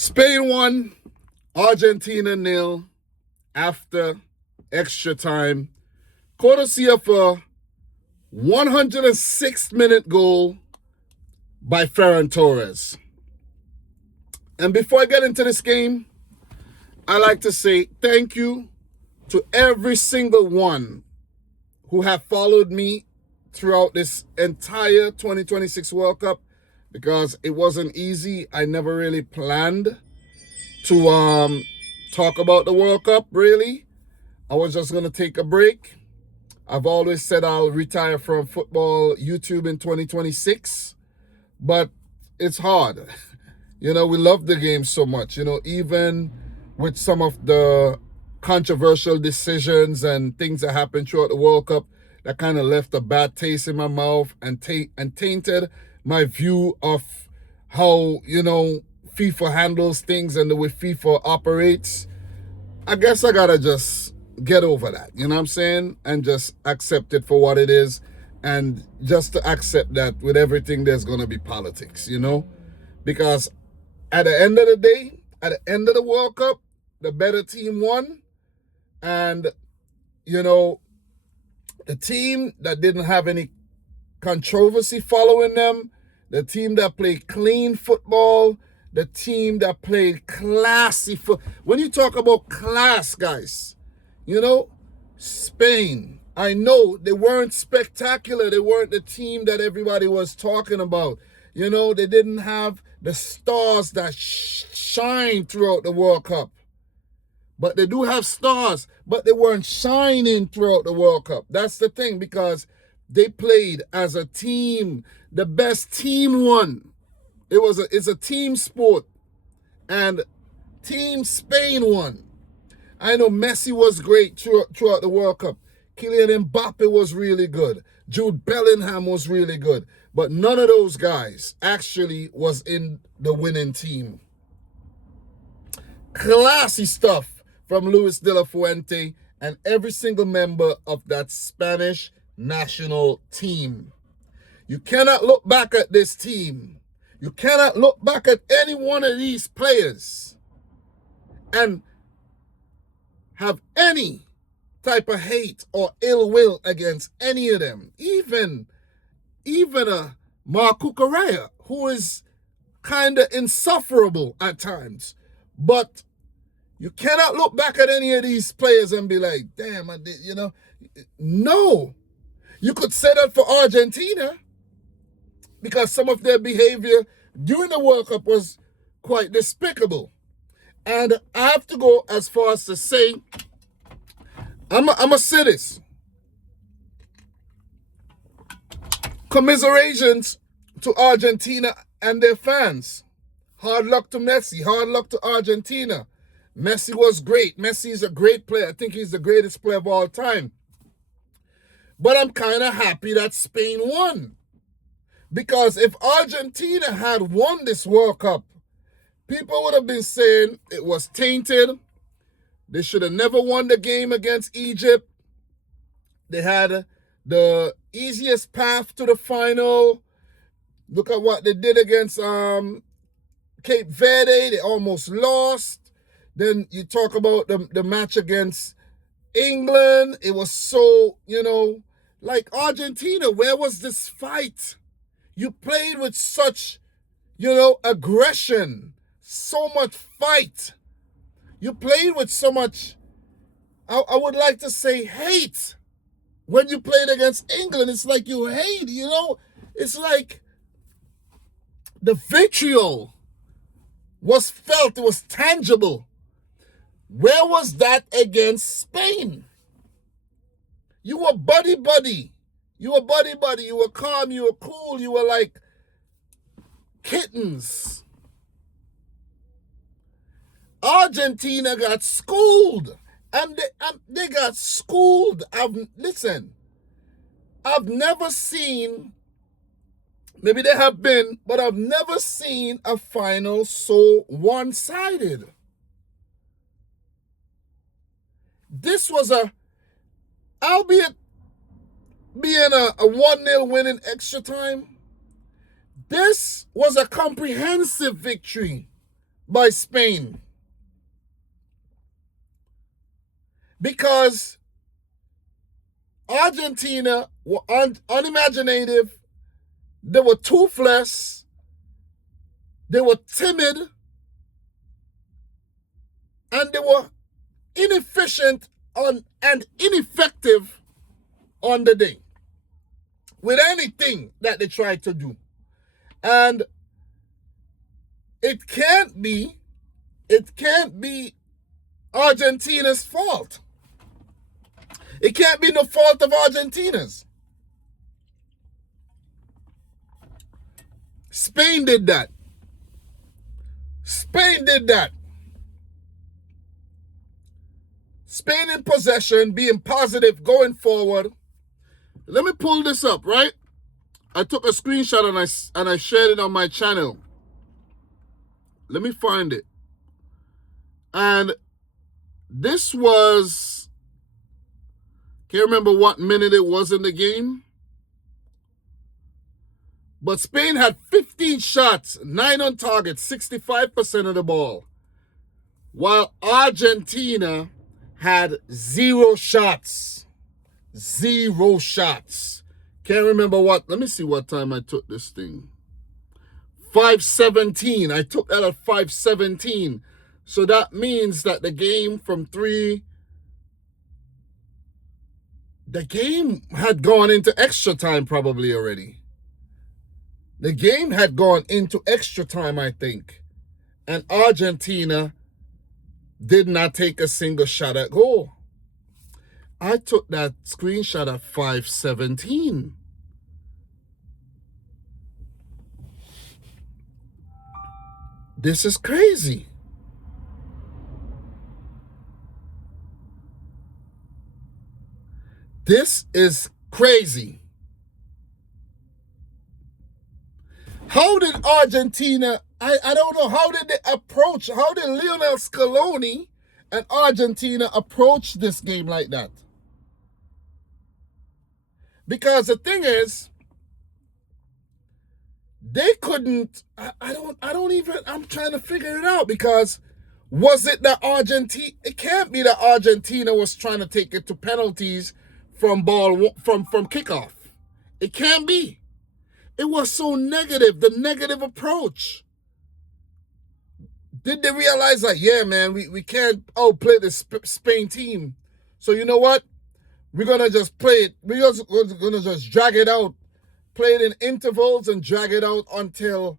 Spain won, Argentina nil after extra time, courtesy of a 106th-minute goal by Ferran Torres. And before I get into this game, I like to say thank you to every single one who have followed me throughout this entire 2026 World Cup, because it wasn't easy. I never really planned to talk about the World Cup, really. I was just going to take a break. I've always said I'll retire from football YouTube in 2026, but it's hard. We love the game so much, even with some of the controversial decisions and things that happened throughout the World Cup that kind of left a bad taste in my mouth and tainted my view of how, FIFA handles things and the way FIFA operates. I guess I gotta just get over that, you know what I'm saying? And just accept it for what it is. And just to accept that with everything, there's gonna be politics, Because at the end of the day, at the end of the World Cup, the better team won. And, the team that didn't have any controversy following them, the team that played clean football, the team that played classy football. When you talk about class, guys, Spain, I know they weren't spectacular. They weren't the team that everybody was talking about. They didn't have the stars that shine throughout the World Cup. But they do have stars, but they weren't shining throughout the World Cup. That's the thing, because they played as a team. The best team won. It's a team sport. And Team Spain won. I know Messi was great throughout the World Cup. Kylian Mbappe was really good. Jude Bellingham was really good. But none of those guys actually was in the winning team. Classy stuff from Luis de la Fuente and every single member of that Spanish national team. You cannot look back at this team. You cannot look back at any one of these players and have any type of hate or ill will against any of them. Even a Marco Correa, who is kind of insufferable at times. But you cannot look back at any of these players and be like, damn, I did, No. You could say that for Argentina, because some of their behavior during the World Cup was quite despicable. And I have to go as far as to say, I'm a say this. Commiserations to Argentina and their fans. Hard luck to Messi. Hard luck to Argentina. Messi was great. Messi is a great player. I think he's the greatest player of all time. But I'm kind of happy that Spain won. Because if Argentina had won this World Cup, people would have been saying it was tainted. They should have never won the game against Egypt. They had the easiest path to the final. Look at what they did against Cape Verde. They almost lost. Then you talk about the match against England. It was so, like Argentina, where was this fight? You played with such, aggression, so much fight. You played with so much, I would like to say, hate. When you played against England, it's like you hate, It's like the vitriol was felt, it was tangible. Where was that against Spain? You were buddy-buddy. You were buddy-buddy. You were calm. You were cool. You were like kittens. Argentina got schooled. And they got schooled. I've never seen, maybe there have been, but I've never seen a final so one-sided. This was albeit being a 1-0 win in extra time, this was a comprehensive victory by Spain. Because Argentina were unimaginative, they were toothless, they were timid, and they were inefficient and ineffective on the day with anything that they tried to do. And it can't be Argentina's fault. It can't be the fault of Argentina's. Spain did that. Spain did that. Spain in possession, being positive, going forward. Let me pull this up, right? I took a screenshot and I shared it on my channel. Let me find it. And this was, can't remember what minute it was in the game. But Spain had 15 shots, 9 on target, 65% of the ball. While Argentina had 0 shots. 0 shots. Can't remember what. Let me see what time I took this thing. 5:17. I took that at 5:17. So that means that the game from 3, the game had gone into extra time probably already. The game had gone into extra time, I think. And Argentina did not take a single shot at goal. I took that screenshot at 5:17. This is crazy. This is crazy. How did Argentina, I don't know, how did Lionel Scaloni and Argentina approach this game like that? Because the thing is, they couldn't, I'm trying to figure it out, because was it that Argentina, it can't be that Argentina was trying to take it to penalties from kickoff. It can't be. It was so negative, the negative approach. Did they realize that, yeah, man, we can't outplay the Spain team. So you know what? We're going to just play it. We're going to just drag it out. Play it in intervals and drag it out until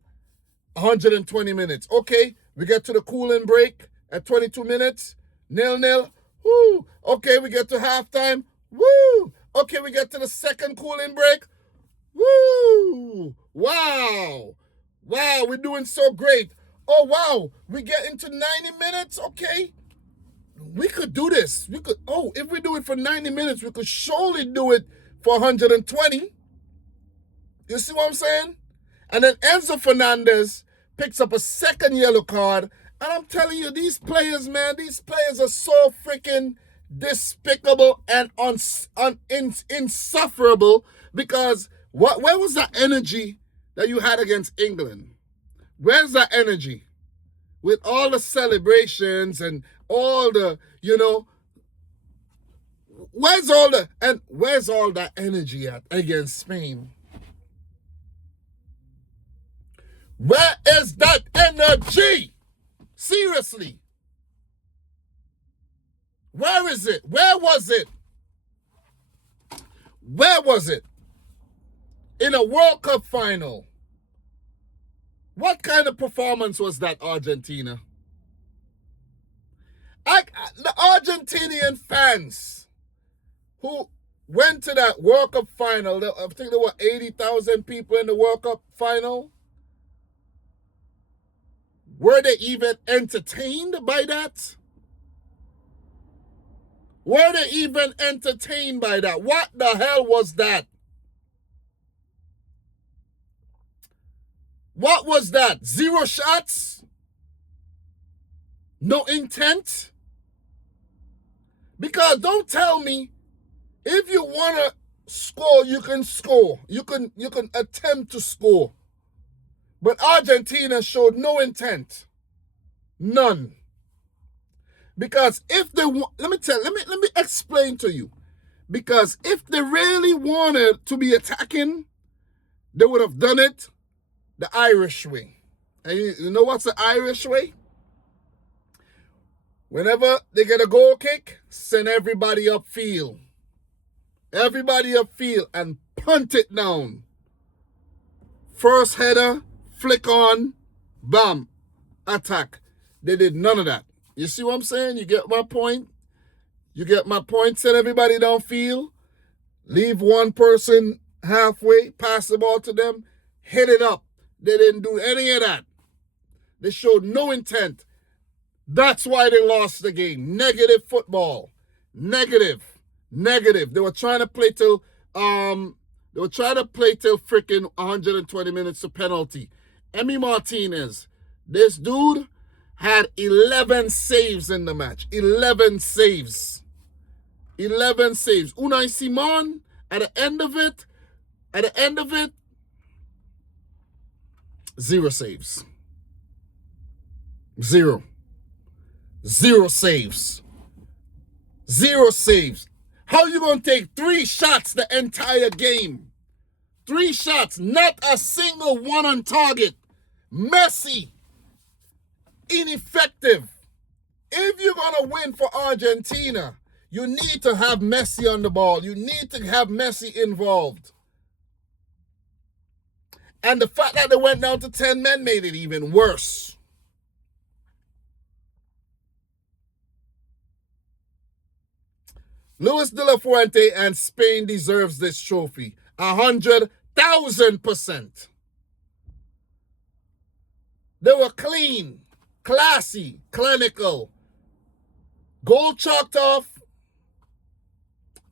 120 minutes. Okay, we get to the cooling break at 22 minutes. 0-0. Woo. Okay, we get to halftime. Woo. Okay, we get to the second cooling break. Woo! Wow! Wow, we're doing so great. Oh, wow, we get into 90 minutes, okay? We could do this. If we do it for 90 minutes, we could surely do it for 120. You see what I'm saying? And then Enzo Fernandez picks up a second yellow card. And I'm telling you, these players, man, are so freaking despicable and insufferable, because where was that energy that you had against England? Where's that energy? With all the celebrations and all the, where's all that energy at against Spain? Where is that energy? Seriously. Where is it? Where was it? Where was it? In a World Cup final. What kind of performance was that, Argentina? The Argentinian fans who went to that World Cup final, I think there were 80,000 people in the World Cup final. Were they even entertained by that? Were they even entertained by that? What the hell was that? What was that? 0 shots? No intent? Because don't tell me, if you want to score, you can score. You can attempt to score. But Argentina showed no intent. None. Because if they want, let me explain to you. Because if they really wanted to be attacking, they would have done it the Irish way. And you know what's the Irish way? Whenever they get a goal kick, send everybody upfield. Everybody upfield and punt it down. First header, flick on, bam, attack. They did none of that. You see what I'm saying? You get my point? You get my point? Send everybody downfield. Leave one person halfway, pass the ball to them, hit it up. They didn't do any of that. They showed no intent. That's why they lost the game. Negative football. Negative. They were trying to play till freaking 120 minutes to penalty. Emi Martinez, this dude had 11 saves in the match. 11 saves. 11 saves. Unai Simon, at the end of it, 0 saves. 0 saves. 0 saves. How you going to take 3 shots the entire game? 3 shots, not a single one on target. Messi, ineffective. If you're going to win for Argentina, you need to have Messi on the ball. You need to have Messi involved. And the fact that they went down to 10 men made it even worse. Luis de la Fuente and Spain deserves this trophy. 100,000%. They were clean, classy, clinical. Goal chalked off.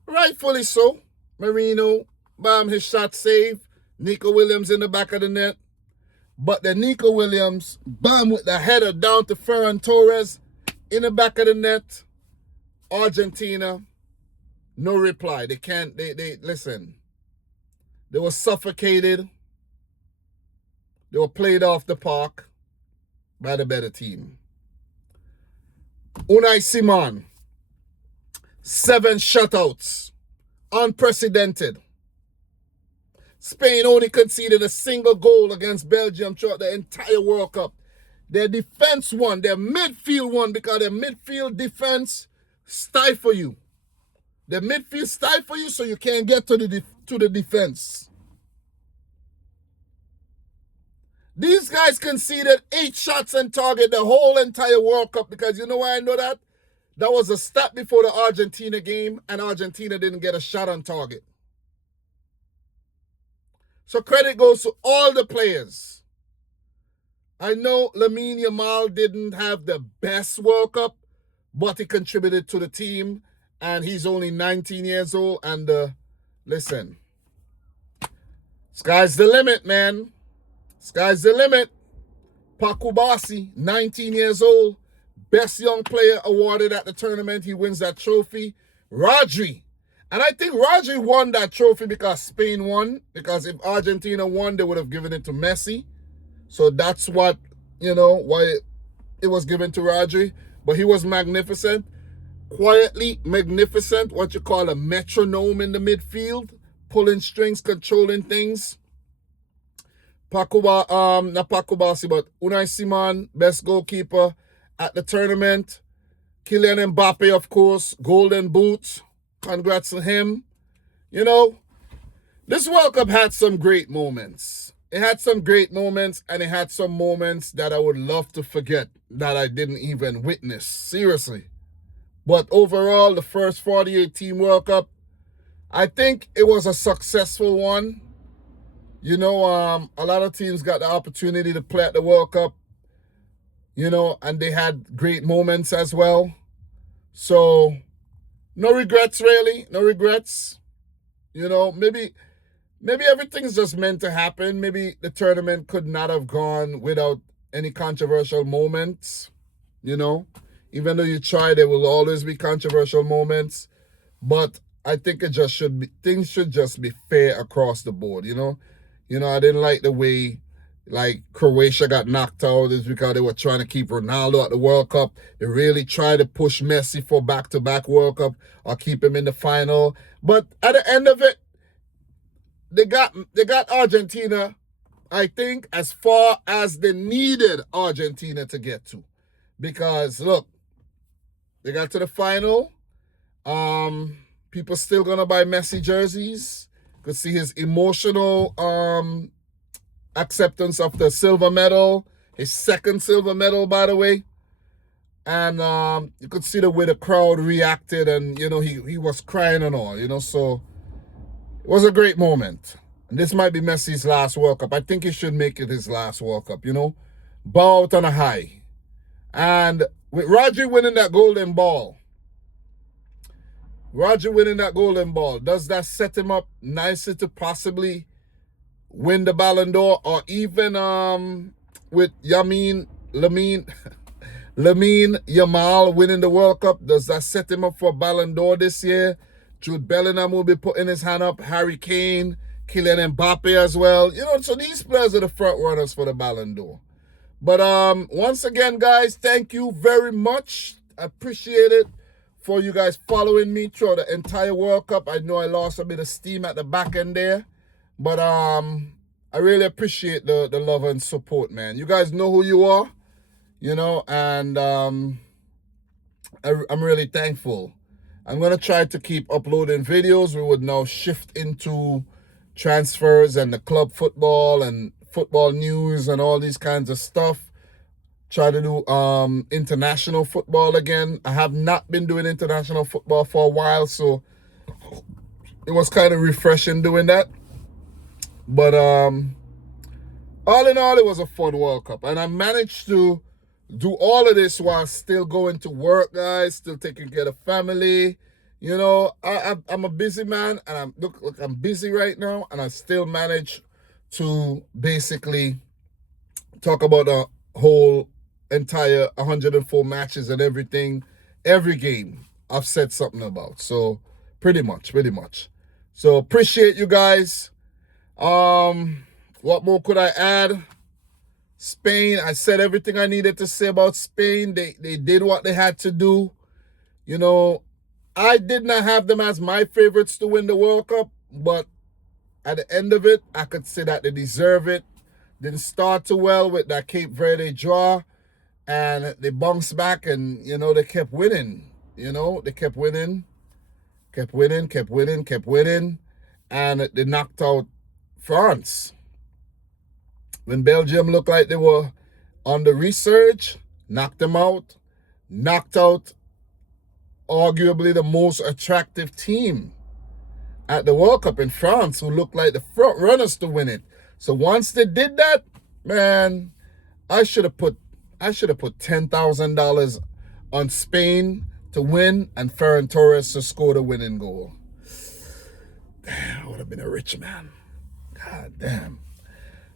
Rightfully so. Marino, bam, his shot saved. Nico Williams in the back of the net. But the Nico Williams, bam, with the header down to Ferran Torres in the back of the net. Argentina, no reply. They can't, they listen. They were suffocated. They were played off the park by the better team. Unai Simon, 7 shutouts. Unprecedented. Spain only conceded a single goal against Belgium throughout the entire World Cup. Their defense won. Their midfield won because their midfield defense stifle you. Their midfield stifle you so you can't get to the defense. These guys conceded 8 shots on target the whole entire World Cup because you know why I know that? That was a stat before the Argentina game and Argentina didn't get a shot on target. So credit goes to all the players. I know Lamine Yamal didn't have the best World Cup, but he contributed to the team, and he's only 19 years old. And listen, sky's the limit, man. Sky's the limit. Paco Bassi, 19 years old, best young player awarded at the tournament. He wins that trophy. Rodri. And I think Rodri won that trophy because Spain won. Because if Argentina won, they would have given it to Messi. So that's what, why it was given to Rodri. But he was magnificent. Quietly magnificent. What you call a metronome in the midfield. Pulling strings, controlling things. not Paco Bassi, but Unai Simon, best goalkeeper at the tournament. Kylian Mbappe, of course, golden boot. Congrats to him. This World Cup had some great moments. It had some great moments, and it had some moments that I would love to forget that I didn't even witness. Seriously. But overall, the first 48-team World Cup, I think it was a successful one. A lot of teams got the opportunity to play at the World Cup, and they had great moments as well. So, no regrets, really. No regrets. Maybe everything's just meant to happen. Maybe the tournament could not have gone without any controversial moments. Even though you try, there will always be controversial moments. But I think things should just be fair across the board, I didn't like the way like Croatia got knocked out is because they were trying to keep Ronaldo at the World Cup. They really tried to push Messi for back-to-back World Cup or keep him in the final. But at the end of it, they got Argentina, I think, as far as they needed Argentina to get to. Because look, they got to the final. People still gonna buy Messi jerseys. Could see his emotional acceptance of the silver medal, his second silver medal, by the way. And you could see the way the crowd reacted, and he was crying and all, so it was a great moment. And this might be Messi's last World Cup. I think he should make it his last World Cup, bow out on a high. And with Rodri winning that golden ball, does that set him up nicely to possibly win the Ballon d'Or? Or even with Lamine Yamal winning the World Cup, does that set him up for Ballon d'Or this year? Jude Bellingham will be putting his hand up. Harry Kane, Kylian Mbappe as well. So these players are the front runners for the Ballon d'Or. But once again, guys, thank you very much. I appreciate it for you guys following me throughout the entire World Cup. I know I lost a bit of steam at the back end there. But I really appreciate the love and support, man. You guys know who you are, and I'm really thankful. I'm going to try to keep uploading videos. We would now shift into transfers and the club football and football news and all these kinds of stuff. Try to do international football again. I have not been doing international football for a while, so it was kind of refreshing doing that. But all in all, it was a fun World Cup. And I managed to do all of this while still going to work, guys, still taking care of family. I'm a busy man, and I'm busy right now, and I still manage to basically talk about the whole entire 104 matches and everything. Every game I've said something about. So pretty much. So appreciate you guys. What more could I add? Spain, I said everything I needed to say about Spain. They did what they had to do. I did not have them as my favorites to win the World Cup, but at the end of it, I could say that they deserve it. Didn't start too well with that Cape Verde draw, and they bounced back, and they kept winning. They kept winning, and they knocked out France. When Belgium looked like they were on the resurge, knocked them out, knocked out arguably the most attractive team at the World Cup in France, who looked like the front runners to win it. So once they did that, man, I should have put $10,000 on Spain to win and Ferran Torres to score the winning goal. Damn, I would have been a rich man. God damn.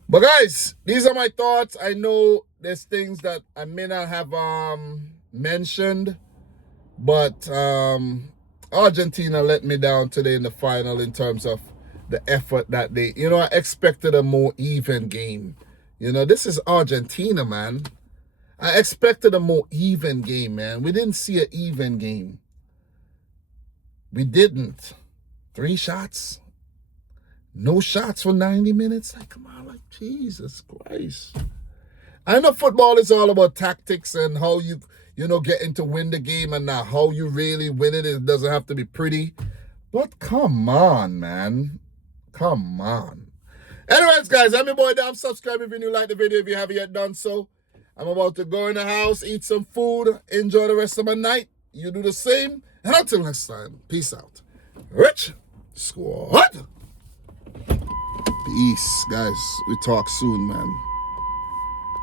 But guys, these are my thoughts. I know there's things that I may not have mentioned, but Argentina let me down today in the final in terms of the effort that they, I expected a more even game. This is Argentina, man. I expected a more even game, man. We didn't see an even game. We didn't. 3 shots. No shots for 90 minutes. Like, come on, like, Jesus Christ. I know football is all about tactics and how you getting to win the game and not how you really win it. It doesn't have to be pretty. But come on, man. Come on. Anyways, guys, I'm your boy Dam. Subscribe if you like the video if you haven't yet done so. I'm about to go in the house, eat some food, enjoy the rest of my night. You do the same. And until next time, peace out. Rich Squad. Peace, guys. We talk soon, man.